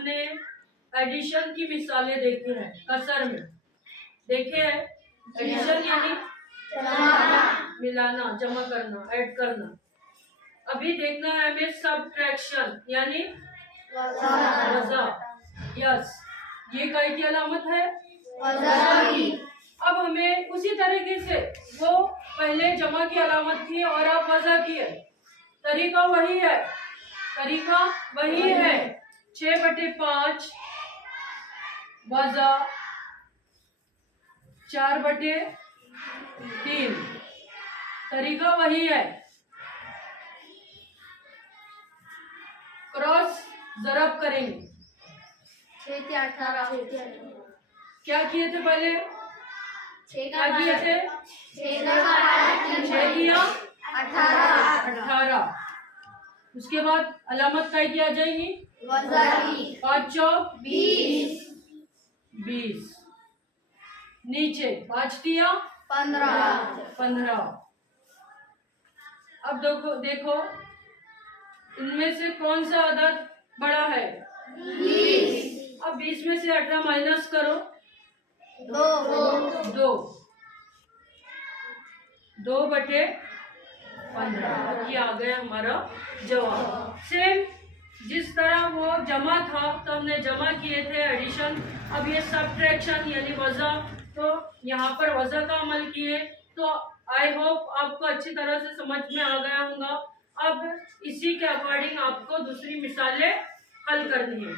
हमने एडिशन की मिसालें देखी हैं कसर में। देखे हैं एडिशन यानी मिलाना, जमा करना, ऐड करना। अभी देखना है हमें सब्ट्रैक्शन यानी वज़ा। यस, ये काय की अलामत है? वज़ा की। अब हमें उसी तरीके से, वो पहले जमा की अलामत थी और अब वज़ा की है, तरीका वही है, तरीका वही है। 6/5 वज़ा 4/3, तरीका वही है। क्रॉस जरब करेंगे। 6 के 18। क्या किए थे पहले? 6 क्या किए थे? 6 किया 18। उसके बाद अलामत काय की आ जाएगी? वज़ा की। 5 चौक 20। नीचे 5 किया 15। अब देखो इनमें से कौन सा अदद बड़ा है? 20। अब 20 में से 18 माइनस करो। 2/15। ये आ गया हमारा जवाब। सेम जिस तरह वो जमा था तो हमने जमा किए थे एडिशन, अब ये सब्ट्रैक्शन यानी वज़ा, तो यहाँ पर वज़ा का अमल किए। तो आई होप आपको अच्छी तरह से समझ में आ गया होगा। अब इसी के अकॉर्डिंग आपको दूसरी मिसालें हल करनी है।